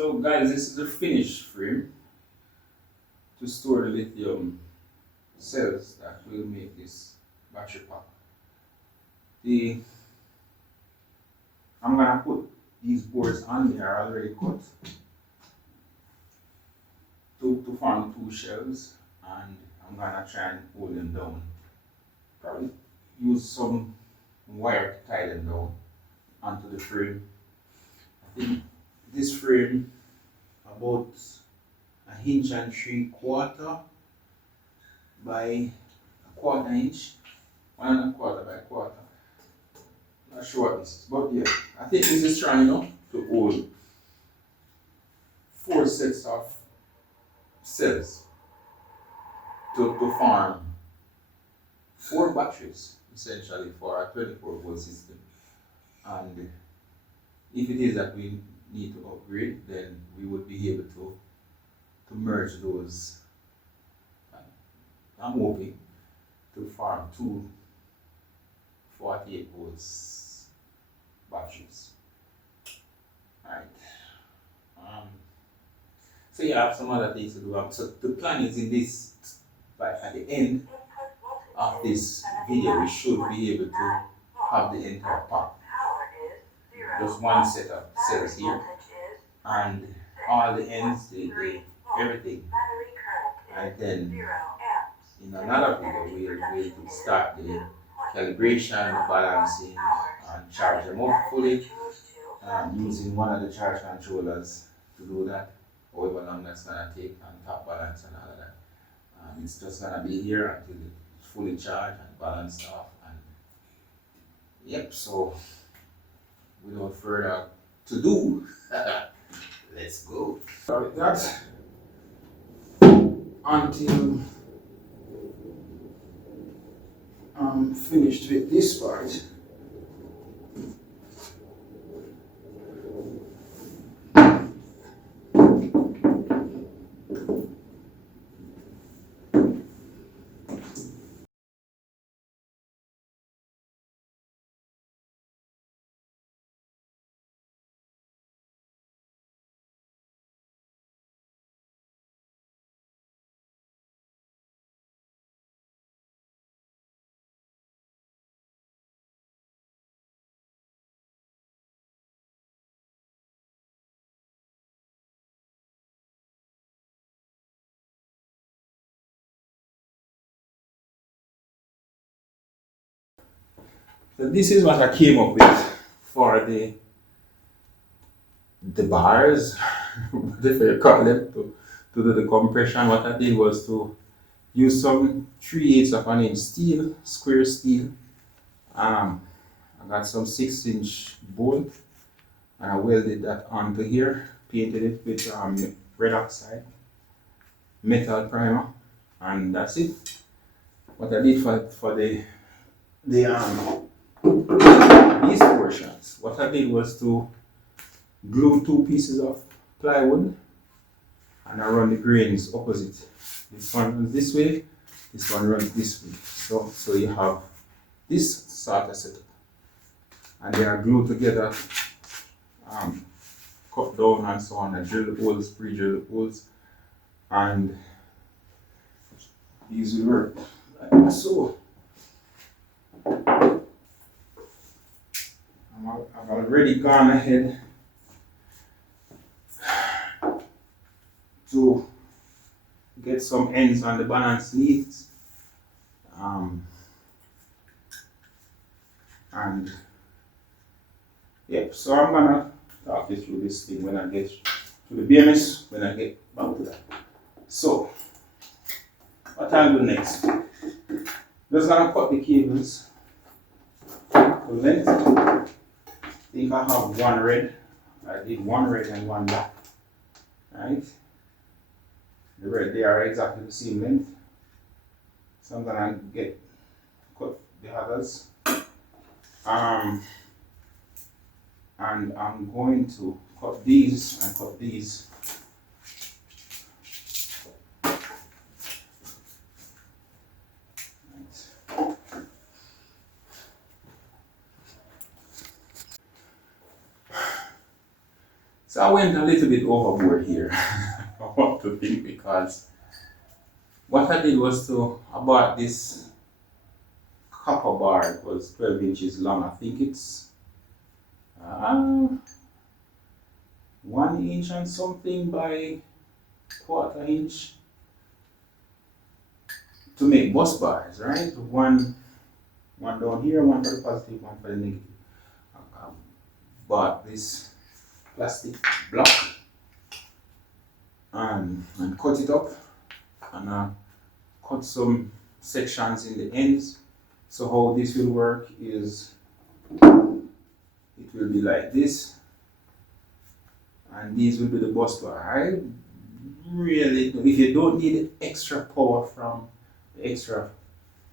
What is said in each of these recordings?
So guys, this is a finished frame to store the lithium cells that will make this battery pack. I'm gonna put these boards on there already cut to form two shells, and I'm gonna try and hold them down. Probably use some wire to tie them down onto the frame. I think this frame about 1.75 inches by 1/4 inch, 1.25 by 1/4. Not sure what this is, but yeah, I think this is strong enough to hold 4 sets of cells to form 4 batteries essentially for a 24-volt system. And if it is that we need to upgrade, then we would be able to merge those. I'm hoping to form 2 48 volts batteries. Right. So yeah, I have some other things to do. So the plan is in this, but at the end of this video, we should be able to have the entire pack. Just one set of cells here, and all the ends, everything. And then in another video, we'll start the calibration, the balancing, and charge them up fully, using one of the charge controllers to do that, however long that's gonna take, and top balance and all of that. It's just gonna be here until it's fully charged and balanced off. And yep, so without further to do, let's go. So with that, until I'm finished with this part, so this is what I came up with for the bars, whatever you call them, to do the compression. What I did was to use some 3/8 of an inch steel, square steel. I got some 6-inch bolt, and I welded that onto here, painted it with red oxide metal primer, and that's it. What I did for the these portions, what I did was to glue 2 pieces of plywood, and I run the grains opposite. This one runs this way, this one runs this way. So you have this sort of setup, and they are glued together, cut down and so on. I drill the holes, pre-drill the holes, and these will work like so. I've already gone ahead to get some ends on the balance leads, and yep, so I'm gonna talk you through this thing when I get to the BMS, when I get back to that. So what I'll do next, just gonna cut the cables to length. I think I have one red. I did one red and one black. Right? The red, they are exactly the same length. So I'm gonna cut the others. And I'm going to cut these and cut these. So I went a little bit overboard here. I want to think because what I did was I bought this copper bar. It was 12 inches long. I think it's uh, 1 inch and something by quarter inch to make bus bars, right? One down here, one for the positive, one for the negative. I bought this plastic block and cut it up and cut some sections in the ends. So how this will work is it will be like this, and these will be the bus bar. I really, if you don't need extra power from the extra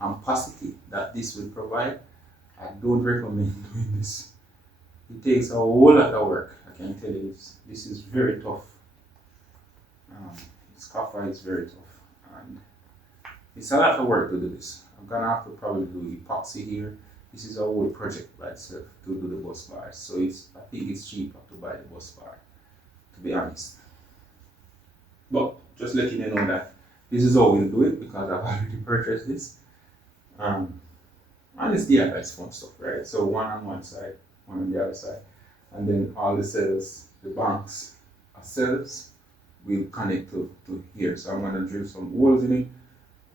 ampacity that this will provide, I don't recommend doing this. It takes a whole lot of work. I can tell you this is very tough. This copper is very tough, and it's a lot of work to do this. I'm gonna have to probably do epoxy here. This is a whole project by itself to do the bus bars. So I think it's cheaper to buy the bus bar, to be honest. But just letting you know that this is how we'll do it because I've already purchased this. And it's DIY fun stuff, right? So one on one side, one on the other side, and then all the cells, the banks of cells, will connect to here. So I'm going to drill some holes in it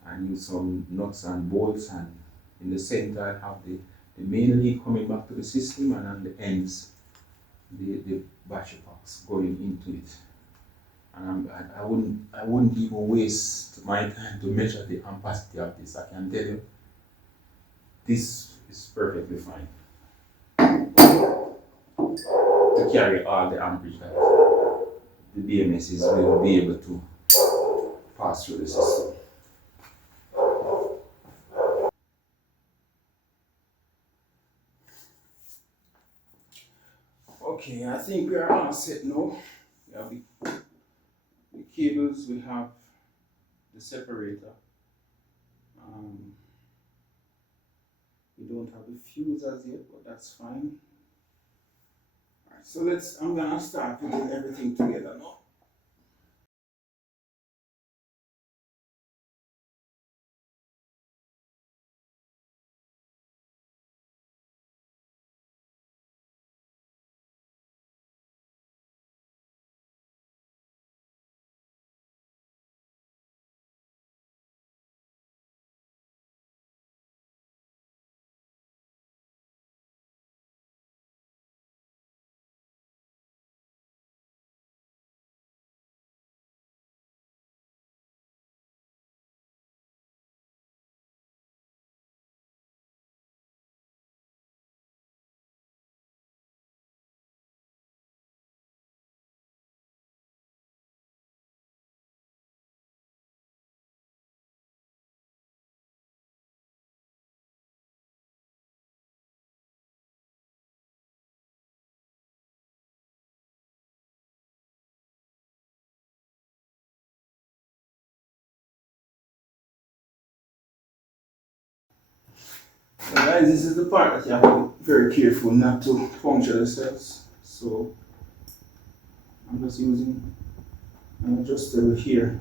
and use some nuts and bolts, and in the center I have the main lead coming back to the system, and on the ends the battery packs going into it. And I wouldn't even waste my time to measure the ampacity of this. I can tell you this is perfectly fine to carry all the amperage that the BMSs will be able to pass through the system. Okay, I think we are all set now. We have the cables, we have the separator. We don't have the fuse as yet, but that's fine. Alright, so I'm gonna start putting everything together now. So guys, this is the part that you have to be very careful not to puncture the cells. So I'm just using an adjustable here.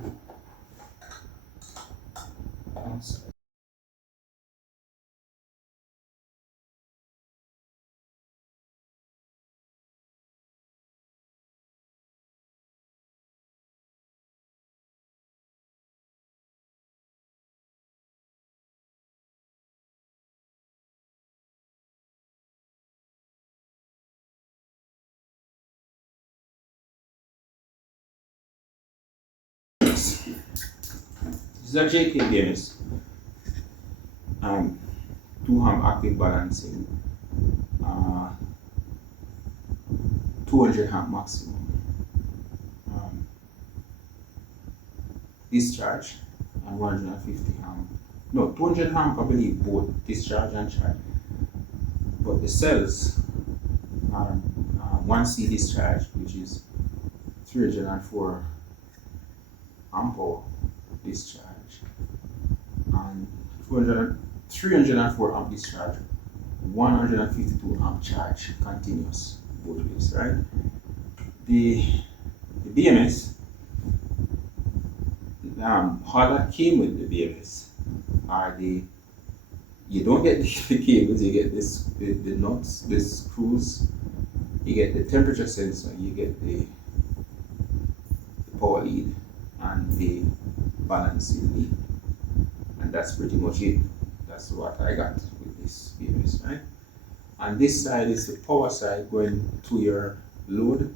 This is a JK Games 2 amp active balancing, 200 amp maximum discharge, and 150 amp. No, 200 amp I believe both discharge and charge. But the cells are 1C discharge, which is 304 ampere discharge, and 304 amp discharge, 152 amp charge continuous both ways, right? the BMS, how that came with the BMS are you don't get the cables, you get the nuts, the screws, you get the temperature sensor, you get the power lead and the balancing lead, and that's pretty much it. That's what I got with this BMS, right? And this side is the power side going to your load,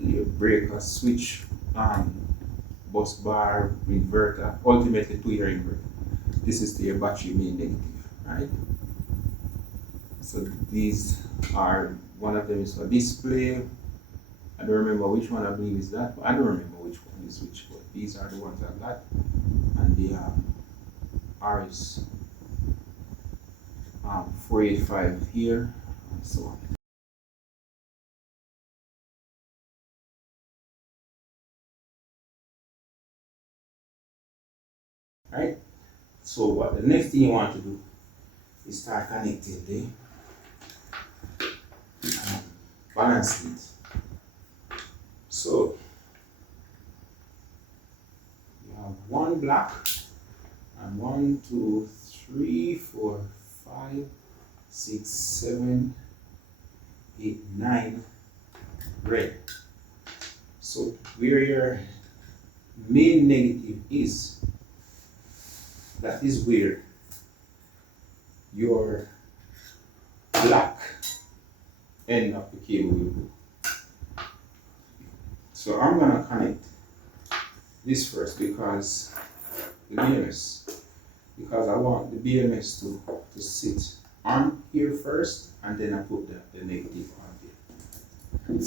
your breaker, switch, bus bar, inverter, ultimately to your inverter. This is your battery main negative, right? So these are, one of them is for display. I don't remember which one I believe is that, but I don't remember which one is which, but these are the ones I got. And the RS 485 here, and so on. Right? So what the next thing you want to do is start connecting the balance lead. So you have one black and 1, 2, 3, 4, 5, 6, 7, 8, 9 red. So where your main negative is, that is where your black end of the cable will go. So I'm gonna connect this first because the BMS, because I want the BMS to sit on here first, and then I put the negative on there.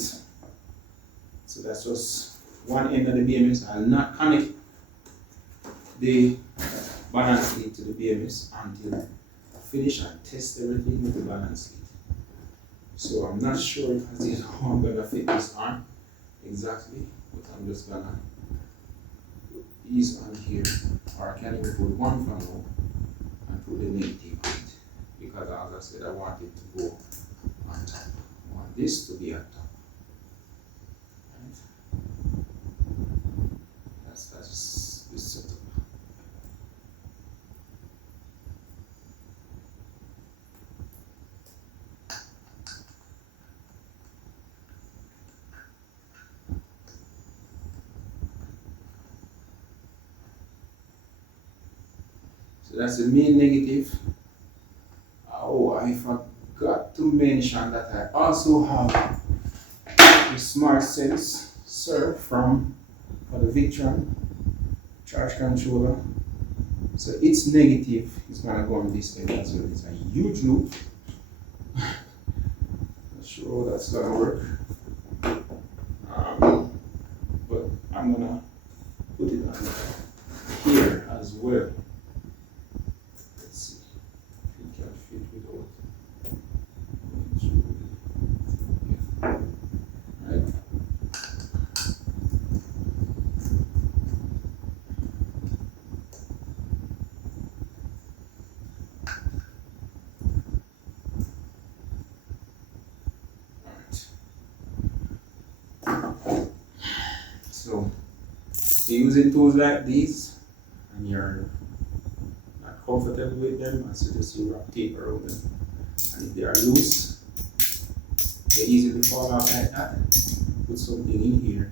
So that's just one end of the BMS. I'll not connect the balance lead to the BMS until I finish and test everything with the balance lead. So I'm not sure as yet how I'm gonna fit this on exactly, but I'm just gonna put these on here, or I can even put one for now and put the negative on it, because as I said, I want it to go on top. I want this to be on top. Right? That's the setup. So that's the main negative. Oh, I forgot to mention that I also have the Smart Sense Sir for the Victron charge controller. So its negative is gonna go on this end as well. It's a huge loop. Not sure how that's gonna work. But I'm gonna put it on here as well. Let's see if it can fit without going through. Yeah. Right. So using tools like these and you're not comfortable with them, I suggest you wrap tape around them. And if they are loose, they easily fall out like that. Put something in here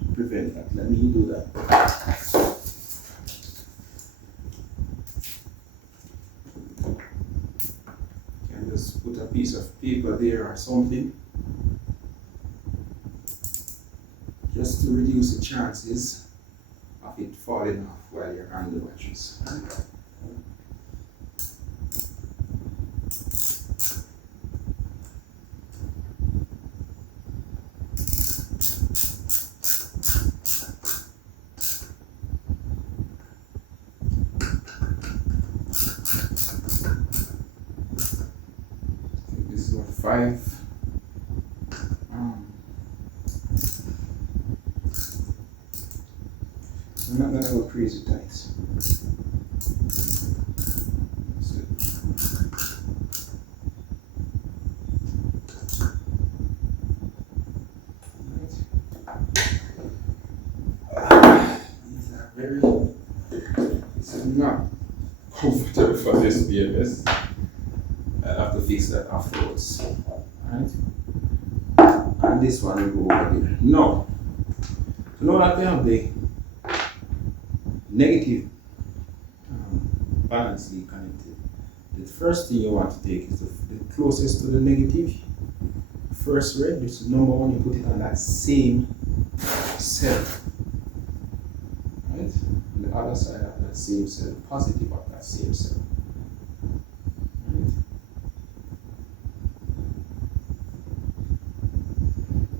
to prevent that. Let me do that. You can just put a piece of paper there or something, just to reduce the chances of it falling off while you're on the batteries. I think this is what 5. I'm not gonna go crazy tight. very, it's not comfortable for this BMS. I'll have to fix that afterwards. Alright? And this one will go over there. No. So now that we have the negative balance lead connected, the first thing you want to take is the closest to the negative. First red, this is number one, you put it on that same cell. Right? On the other side of that same cell, positive of that same cell. Right?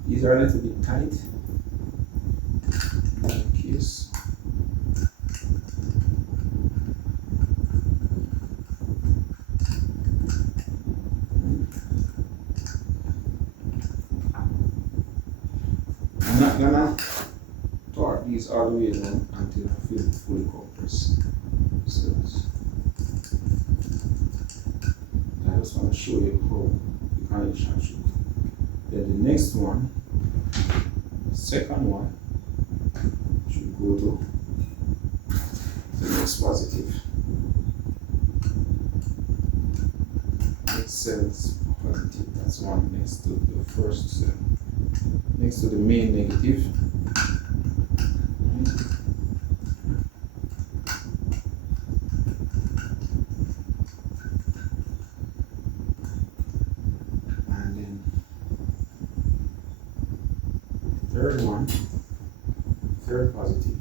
These are a little bit tight. In case. I'm not gonna torque these all the way down until I feel it fully compressed. So I just want to show you how the connection should go. Then the next one, second one, should go to the next positive. Next cell is positive, that's one next to the first cell. Next to the main negative. And then third one, third positive.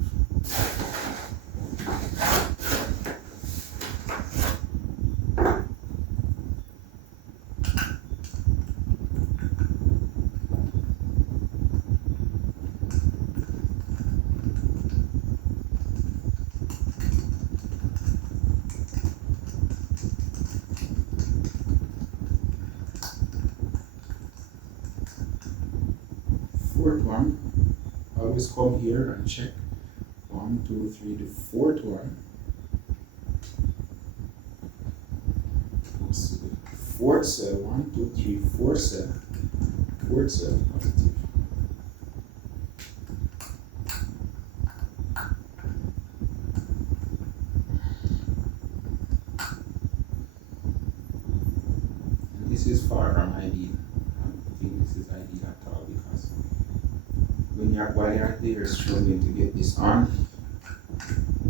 Fourth one, always come here and check. 1, 2, 3, the fourth one. Goes to the fourth cell. 1, 2, 3, fourth cell. Fourth cell positive. And this is far from ideal. I don't think this is ideal at all because while you're there struggling to get this on,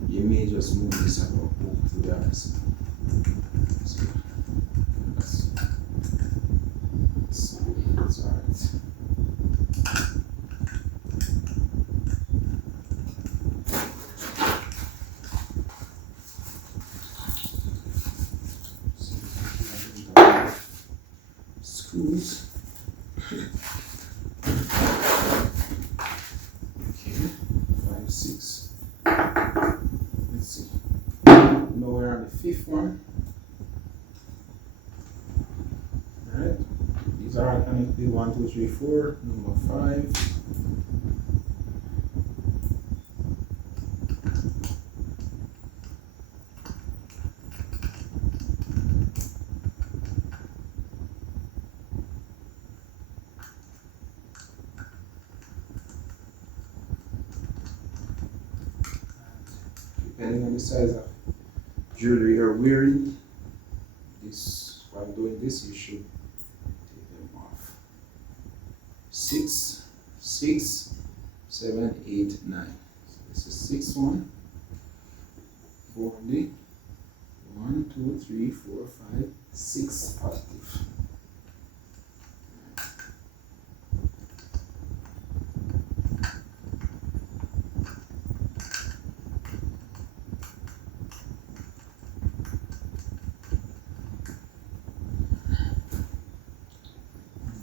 you may just move this about to the other side. So that's alright. Screws. Okay, 5, 6. Let's see. Now we're on the fifth one. Alright. These are connected 1, 2, 3, 4. Number 5. Depending on the size of jewelry you're wearing, while doing this, you should take them off. 6, 6, 7, 8, 9. So this is 6 one. 1, 2, 3, 4, 5, 6 positive.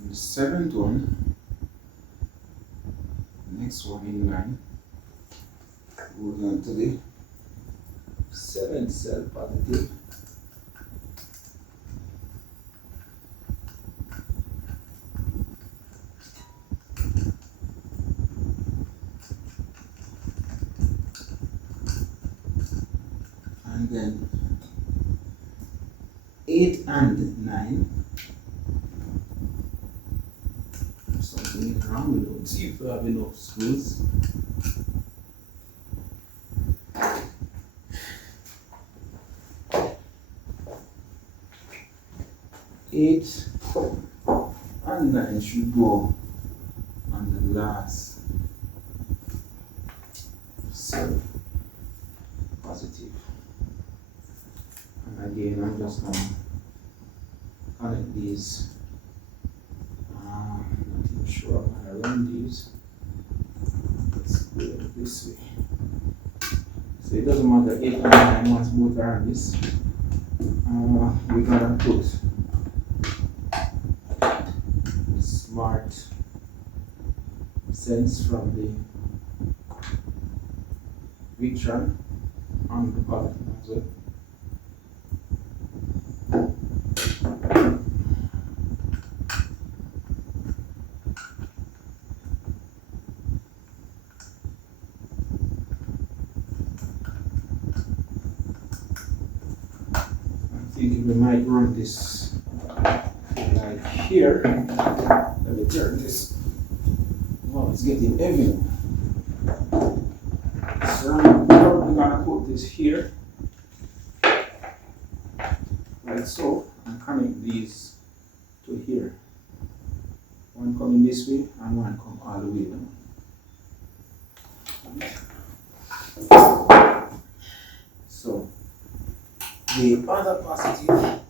The seventh one, next one in line, goes on to the seventh cell positive. And then 8 and 9. Something is wrong with those. See if we have enough screws. 8 and 9 should go on the last cell, positive. And again, I'm just going to connect these. I'm not even sure I'm going to run these. Let's do it this way. So it doesn't matter 8 and 9 once both are on this. We're going to put smart sense from the Victron on the positive as well. I think we might run this like here. Let me turn this. Oh, it's getting heavy. So I'm probably gonna put this here, like so, and connect these to here. One coming this way and one come all the way down. So the other positive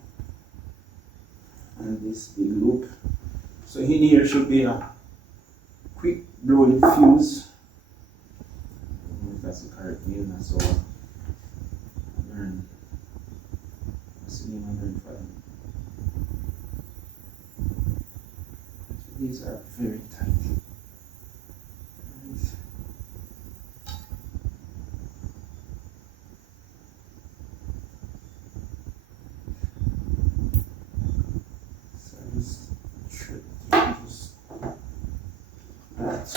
and this big loop. So in here should be a quick blowing fuse. I don't know if that's the correct name. So I learned. What's the name I learned for them? These are very tight. Right. So I just that.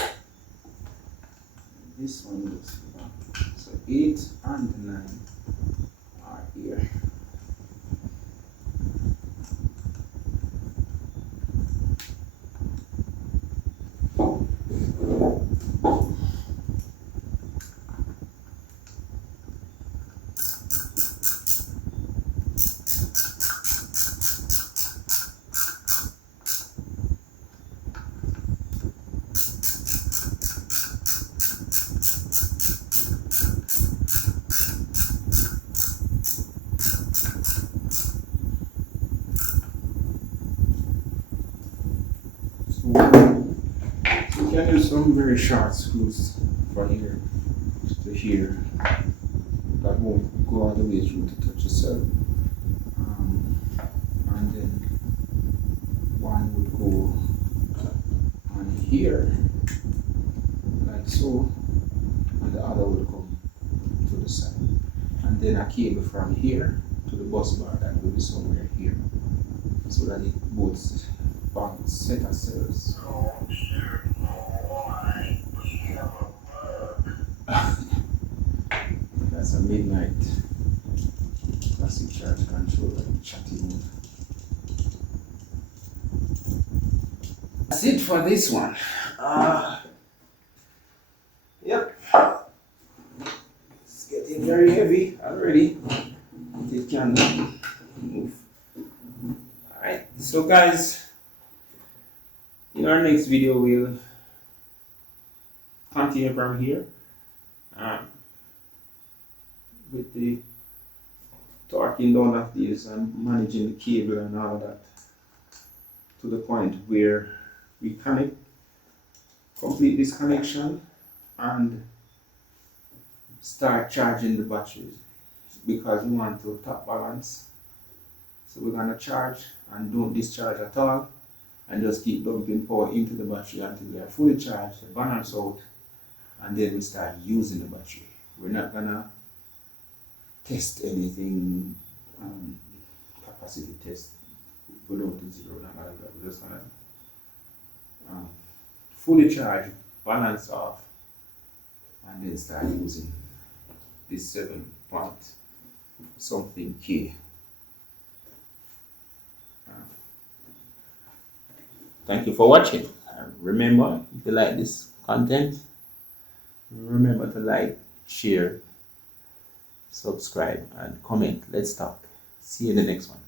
This one looks like so 8 and 9 are here. So you can use some very short screws for here to here that won't go all the way through to touch the cell. And then one would go on here like so, and the other would come to the side. And then a cable from here to the bus bar that will be somewhere here, so that it both bounce set of cells. That's a midnight classic charge controller chatty mode. That's it for this one. Yep. It's getting very heavy already. It can move. Alright, so guys, in our next video we'll continue from here with the torquing down of these and managing the cable and all that to the point where we complete this connection and start charging the batteries, because we want to top balance. So we're going to charge and don't discharge at all, and just keep dumping power into the battery until they are fully charged, they balance out, and then we start using the battery. We're not going to test anything, capacity test, go down to zero, we're just going to fully charge, balance off, and then start using this 7 point something K. Thank you for watching. Remember, if you like this content, remember to like, share, subscribe, and comment. Let's talk. See you in the next one.